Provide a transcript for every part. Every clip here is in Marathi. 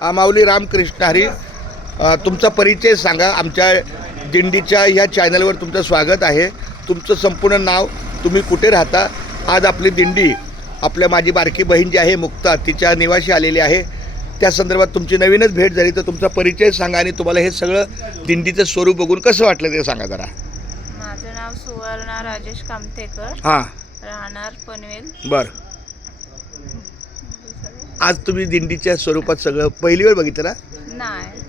माऊली रामकृष्ण हरी. तुमचा परिचय सांगा. आमच्या दिंडीच्या ह्या चॅनलवर तुमचं स्वागत आहे. तुमचं संपूर्ण नाव, तुम्ही कुठे राहता, आज आपली दिंडी आपल्या माझी बारकी बहीण जी आहे मुक्ता तिच्या निवासी आलेली आहे, त्या संदर्भात तुमची नवीनच भेट झाली. तर तुमचा परिचय सांगा आणि तुम्हाला हे सगळं दिंडीचं स्वरूप बघून कसं वाटलं ते सांगा जरा. माझं नाव सुवर्णा राजेश कामतेकर, हां राहणार पनवेल. बरं. आज तुम्ही दिंडीच्या स्वरूपात सगळं पहिली वेळ बघितलं ना? नाही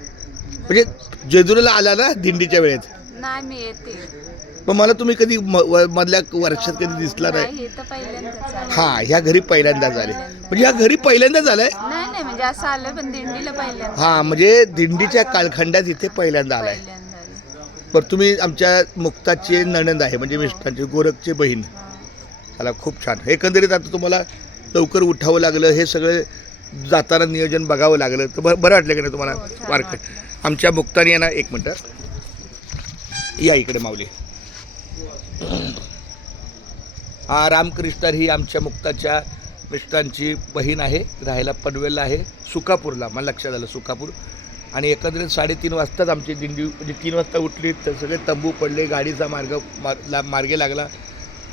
म्हणजे जेजुरीला आला ना दिंडीच्या वेळेत? नाही, मी येते. पण मला तुम्ही कधी मधल्या वर्षात कधी दिसला नाही. नाही, हे तर पहिल्यांदाच आले. हां, ह्या घरी पहिल्यांदा झाले. म्हणजे ह्या घरी पहिल्यांदा झालंय. नाही नाही, म्हणजे असं आलं पण दिंडीला पहिल्यांदा. हां, म्हणजे दिंडीच्या कालखंडात इथे पहिल्यांदा आलाय. पहिल्यांदा आले. पण तुम्ही आमच्या मुक्ताची नणंद आहे, म्हणजे मिस्टरांची गोरखची बहीण. चला, खूप छान. एकंदरीत आता तुम्हाला लवकर उठावं लागलं, हे सगळं जाताना नियोजन बघावं लागलं, तर बरं वाटलं की नाही तुम्हाला? हो, छान वारकरी वाटलं. आमच्या मुक्तानी आहे ना, एक मिनटं या इकडे माऊली. हा रामकृष्ण ही आमच्या मुक्ताच्या मिस्टरांची बहीण आहे, राहायला पनवेलला आहे, सुकापूरला. मला लक्षात आलं सुकापूर. आणि एकंदरीत 3:30 वाजताच आमची दिंडी, म्हणजे 3 वाजता उठली तर सगळे तंबू पडले, गाडीचा मार्गे लागला.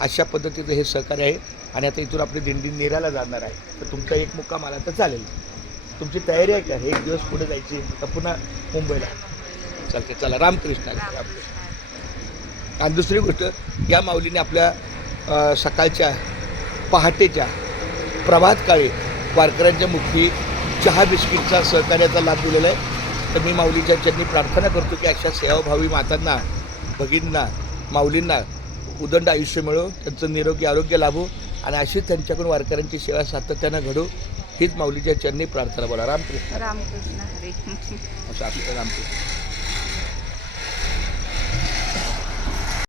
अशा पद्धतीचं हे सहकार्य आहे. आणि आता इथून आपली दिंडी नेराला जाणार आहे. तर तुमचा एक मुक्काम आला तर चालेल. तुमची तयारी आहे का? एक दिवस पुढे जायची तर पुन्हा मुंबईला? चालते, चला. रामकृष्ण. आणि दुसरी गोष्ट, या माऊलीने आपल्या सकाळच्या पहाटेच्या प्रभात काळी वारकऱ्यांच्या मुखी चहा बिस्किटचा सहकार्याचा लाभ दिलेला आहे. तर मी माऊलीच्या चरणी प्रार्थना करतो की अशा सेवाभावी मातांना, भगिनींना, माऊलींना उदंड आयुष्य मिळो, त्यांचं निरोगी आरोग्य लाभो आणि अशीच त्यांच्याकडून वारकऱ्यांची सेवा सातत्यानं घडो, हीच माऊलीच्या चरणी प्रार्थना. बोला रामकृष्ण. रामकृष्ण हरी. असं आपलं रामकृष्ण.